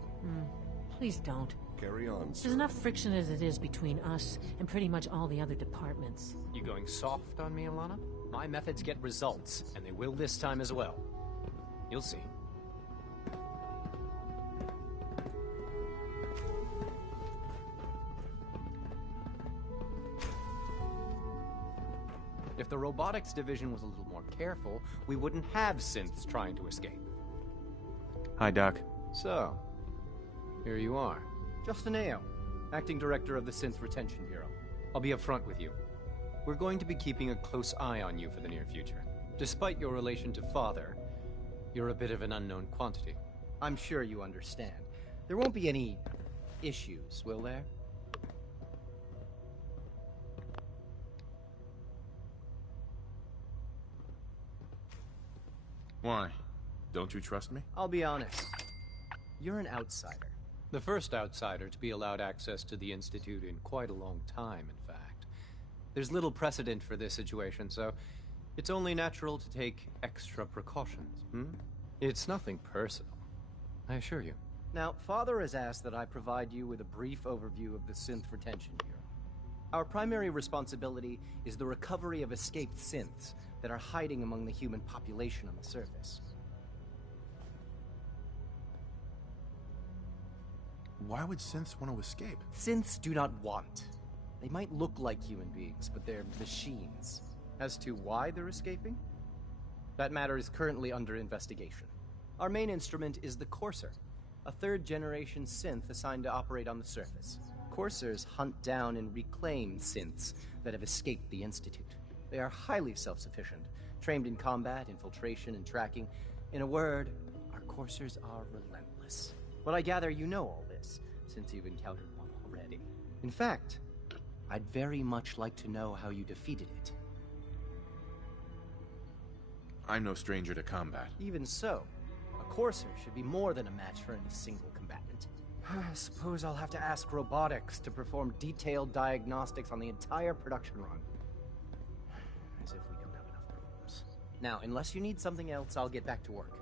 Please don't. Carry on, sir. There's enough friction as it is between us and pretty much all the other departments. You going soft on me, Alana? My methods get results, and they will this time as well. You'll see. If the robotics division was a little more careful, we wouldn't have synths trying to escape. Hi, Doc. So, here you are. Justin Ayo, Acting Director of the Synth Retention Bureau. I'll be upfront with you. We're going to be keeping a close eye on you for the near future. Despite your relation to Father, you're a bit of an unknown quantity. I'm sure you understand. There won't be any issues, will there? Why? Don't you trust me? I'll be honest. You're an outsider. The first outsider to be allowed access to the Institute in quite a long time, in fact. There's little precedent for this situation, so it's only natural to take extra precautions, It's nothing personal, I assure you. Now, Father has asked that I provide you with a brief overview of the Synth Retention Bureau. Our primary responsibility is the recovery of escaped synths that are hiding among the human population on the surface. Why would synths want to escape? Synths do not want. They might look like human beings, but they're machines. As to why they're escaping? That matter is currently under investigation. Our main instrument is the Courser, a third-generation synth assigned to operate on the surface. Coursers hunt down and reclaim synths that have escaped the Institute. They are highly self-sufficient, trained in combat, infiltration, and tracking. In a word, our Coursers are relentless. But I gather you know all this, since you've encountered one already. In fact, I'd very much like to know how you defeated it. I'm no stranger to combat. Even so, a Courser should be more than a match for any single combatant. I suppose I'll have to ask robotics to perform detailed diagnostics on the entire production run. As if we don't have enough problems. Now, unless you need something else, I'll get back to work.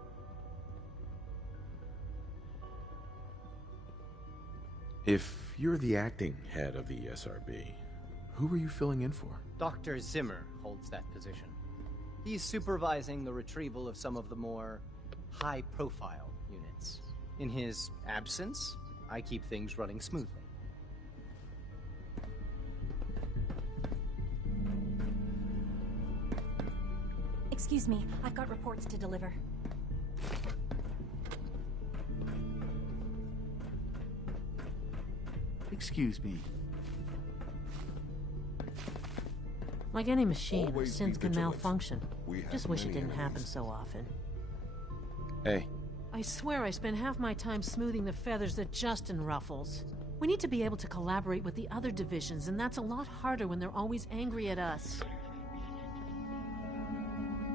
If you're the acting head of the SRB, who are you filling in for? Dr. Zimmer holds that position. He's supervising the retrieval of some of the more high-profile units. In his absence, I keep things running smoothly. Excuse me, I've got reports to deliver. Excuse me. Like any machine, Always synth be can vigilant. malfunction. We have Just wish it many didn't happen enemies. so often. Hey. I swear I spend half my time smoothing the feathers that Justin ruffles. We need to be able to collaborate with the other divisions, and that's a lot harder when they're always angry at us.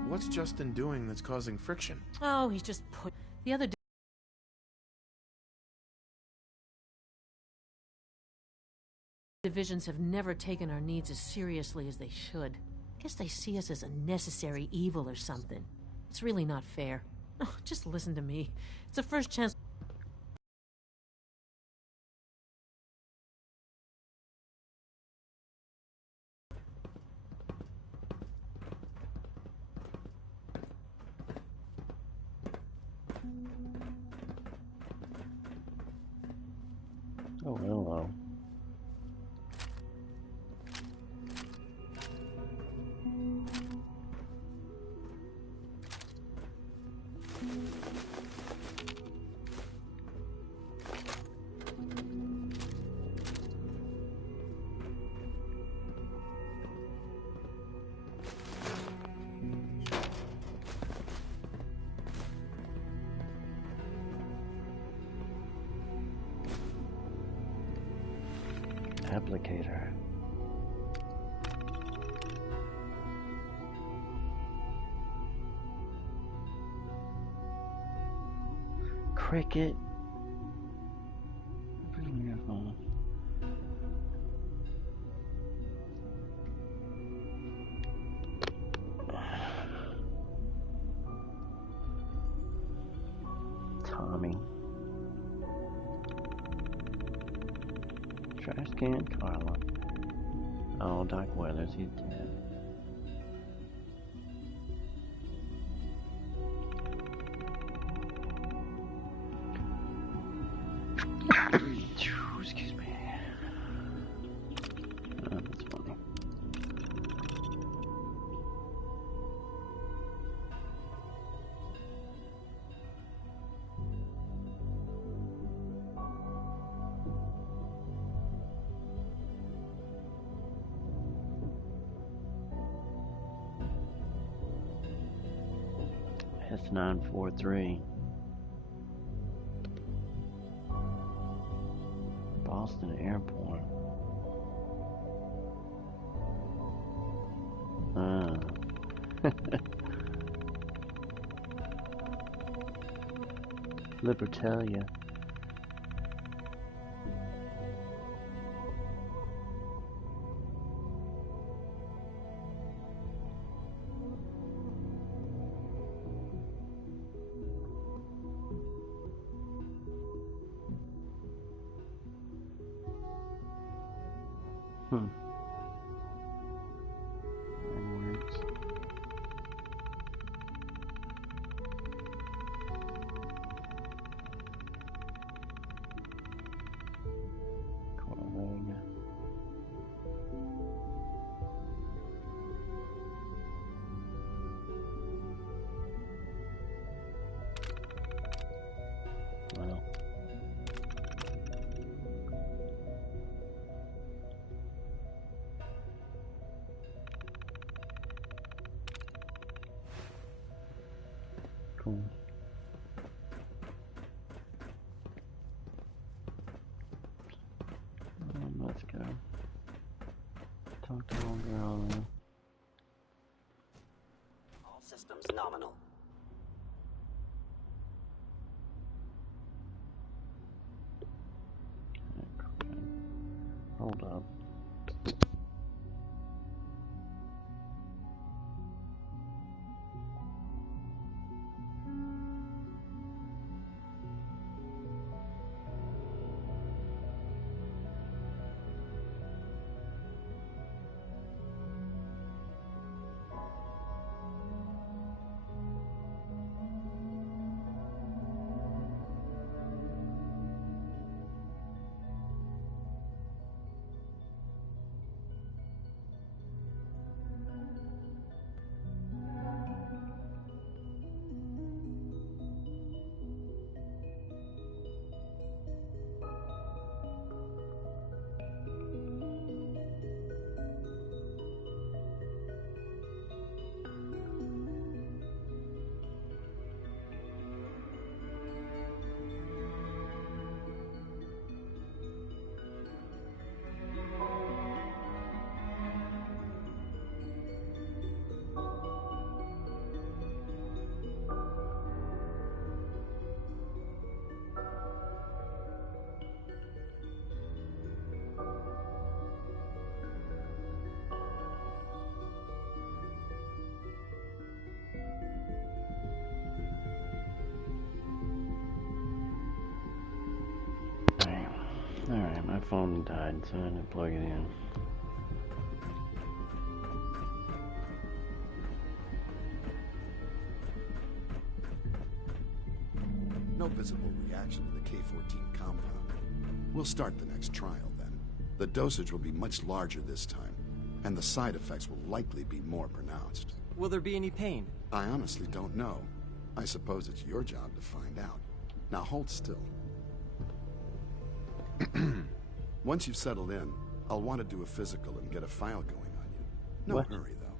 What's Justin doing that's causing friction? Oh, he's just the other divisions have never taken our needs as seriously as they should. I guess they see us as a necessary evil or something. It's really not fair. Oh, just listen to me. It's the first chance. Oh, hello. Applicator. Cricket. Beautiful. Tommy. Trash can, Carla. Oh, Doc Weathers, he's dead. Excuse me. Oh, that's funny. S943. Boston Airport. Libertalia. Well. Cool. let's go. Talk to old girl. All systems nominal. Hold up. Alright, my phone died, so I had to plug it in. No visible reaction to the K-14 compound. We'll start the next trial then. The dosage will be much larger this time, and the side effects will likely be more pronounced. Will there be any pain? I honestly don't know. I suppose it's your job to find out. Now hold still. Once you've settled in, I'll want to do a physical and get a file going on you. No hurry, though.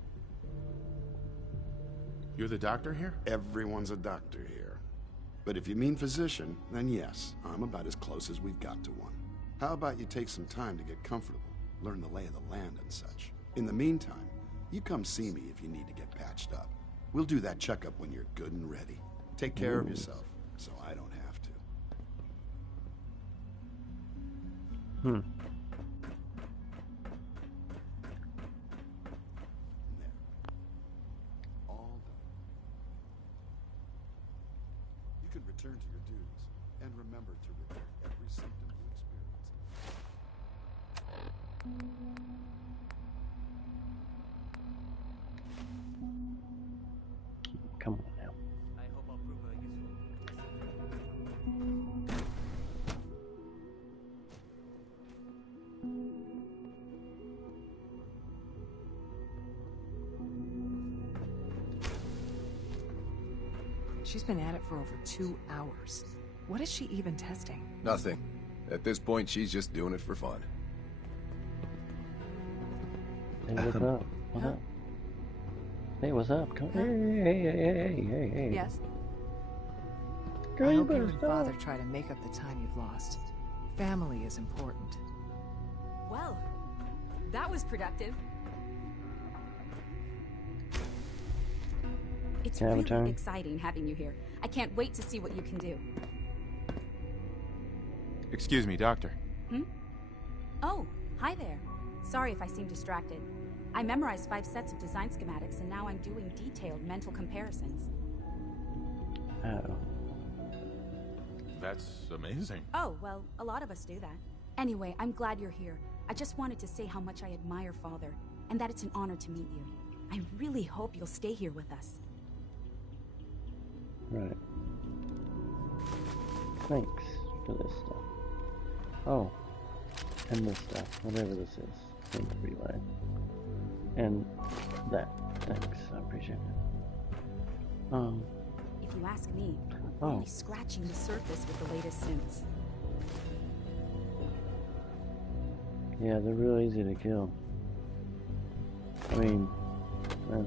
You're the doctor here? Everyone's a doctor here. But if you mean physician, then yes, I'm about as close as we've got to one. How about you take some time to get comfortable, learn the lay of the land and such. In the meantime, you come see me if you need to get patched up. We'll do that checkup when you're good and ready. Take care of yourself, so I don't have to. There. All done. You can return to your duties, and remember to report every symptom you experience. Come on now. I hope I'll prove useful. She's been at it for over 2 hours. What is she even testing? Nothing. At this point, she's just doing it for fun. Hey, what's up? What's up? Hey, what's up? Come hey. Yes? Girl, I you hope you better and stop. Father try to make up the time you've lost. Family is important. Well, that was productive. It's Can I have a really turn? exciting having you here. I can't wait to see what you can do. Excuse me, doctor. Oh, hi there. Sorry if I seem distracted. I memorized 5 sets of design schematics, and now I'm doing detailed mental comparisons. Oh. That's amazing. Oh, well, a lot of us do that. Anyway, I'm glad you're here. I just wanted to say how much I admire Father, and that it's an honor to meet you. I really hope you'll stay here with us. Right. Thanks for this stuff. Oh. And this stuff. Whatever this is. Thing to relay. And that. Thanks. I appreciate it. If you ask me, we're only scratching the surface with the latest synths. Yeah, they're real easy to kill. I mean, well,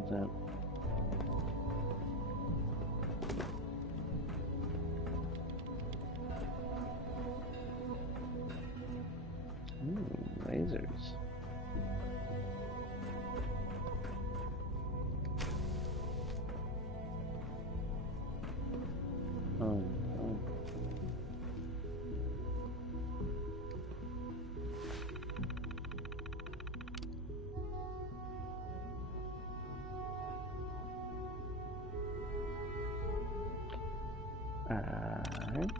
that's that. lasers. Oh, no. Alright.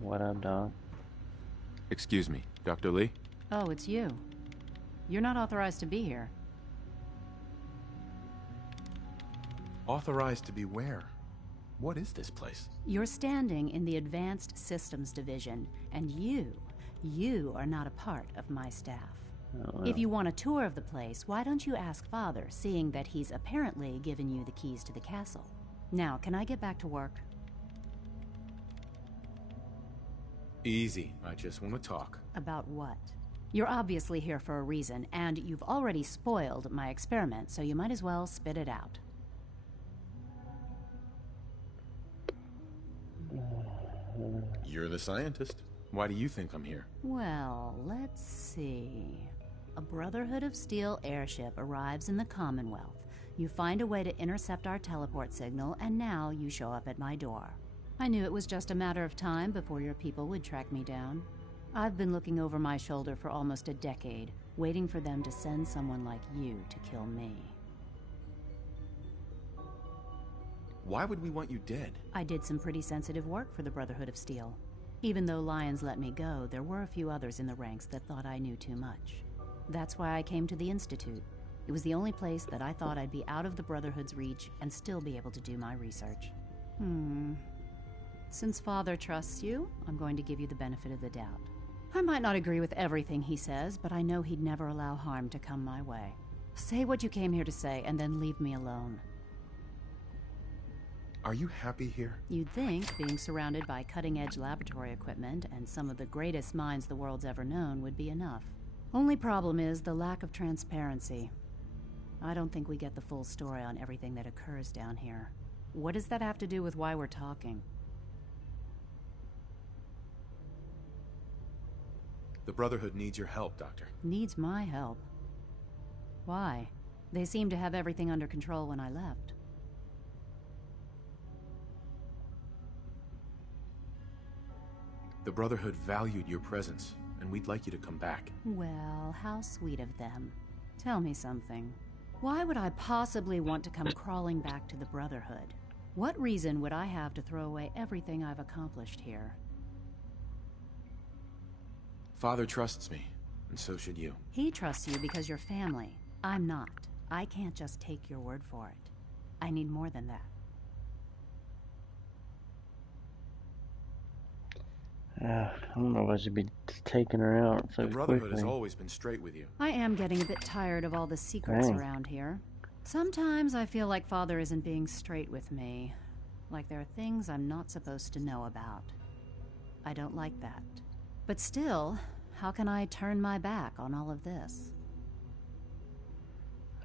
What up, dog? Excuse me, Dr. Lee? Oh, it's you. You're not authorized to be here. Authorized to be where? What is this place? You're standing in the Advanced Systems Division, and you are not a part of my staff. Oh, If you want a tour of the place, why don't you ask Father, seeing that he's apparently given you the keys to the castle? Now, can I get back to work? Easy. I just want to talk. About what? You're obviously here for a reason, and you've already spoiled my experiment, so you might as well spit it out. You're the scientist. Why do you think I'm here? Well, let's see. A Brotherhood of Steel airship arrives in the Commonwealth. You find a way to intercept our teleport signal, and now you show up at my door. I knew it was just a matter of time before your people would track me down. I've been looking over my shoulder for almost a decade, waiting for them to send someone like you to kill me. Why would we want you dead? I did some pretty sensitive work for the Brotherhood of Steel. Even though Lyons let me go, there were a few others in the ranks that thought I knew too much. That's why I came to the Institute. It was the only place that I thought I'd be out of the Brotherhood's reach and still be able to do my research. Since Father trusts you, I'm going to give you the benefit of the doubt. I might not agree with everything he says, but I know he'd never allow harm to come my way. Say what you came here to say, and then leave me alone. Are you happy here? You'd think being surrounded by cutting-edge laboratory equipment and some of the greatest minds the world's ever known would be enough. Only problem is the lack of transparency. I don't think we get the full story on everything that occurs down here. What does that have to do with why we're talking? The Brotherhood needs your help, Doctor. Needs my help? Why? They seemed to have everything under control when I left. The Brotherhood valued your presence, and we'd like you to come back. Well, how sweet of them. Tell me something. Why would I possibly want to come crawling back to the Brotherhood? What reason would I have to throw away everything I've accomplished here? Father trusts me, and so should you. He trusts you because you're family. I'm not. I can't just take your word for it. I need more than that. I don't know if I should be taking her out so The Brotherhood quickly. has always been straight with you. I am getting a bit tired of all the secrets around here. Sometimes I feel like Father isn't being straight with me. Like there are things I'm not supposed to know about. I don't like that. But still, how can I turn my back on all of this?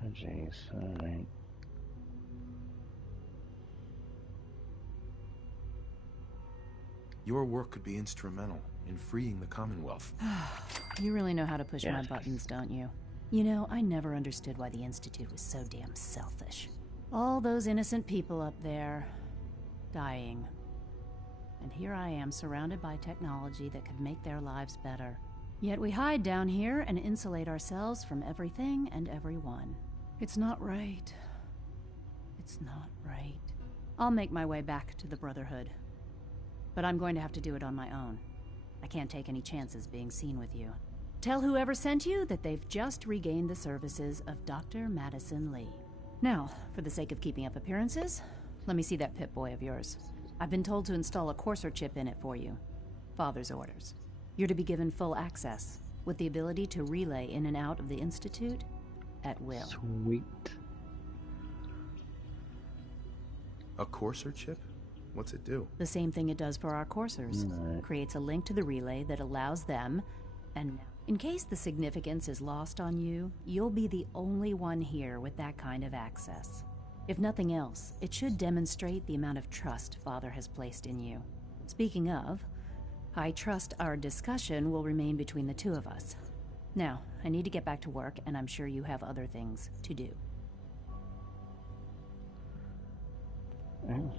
Oh, jeez. Alright. Your work could be instrumental in freeing the Commonwealth. You really know how to push my Yes. buttons, don't you? You know, I never understood why the Institute was so damn selfish. All those innocent people up there, dying. And here I am, surrounded by technology that could make their lives better. Yet we hide down here and insulate ourselves from everything and everyone. It's not right. It's not right. I'll make my way back to the Brotherhood. But I'm going to have to do it on my own. I can't take any chances being seen with you. Tell whoever sent you that they've just regained the services of Dr. Madison Lee. Now, for the sake of keeping up appearances, let me see that Pip-Boy of yours. I've been told to install a Courser chip in it for you. Father's orders. You're to be given full access, with the ability to relay in and out of the Institute at will. Sweet. A Courser chip? What's it do? The same thing it does for our coursers. Creates a link to the relay that allows them, and in case the significance is lost on you, you'll be the only one here with that kind of access. If nothing else, it should demonstrate the amount of trust Father has placed in you. Speaking of, I trust our discussion will remain between the two of us. Now, I need to get back to work, and I'm sure you have other things to do. Oh.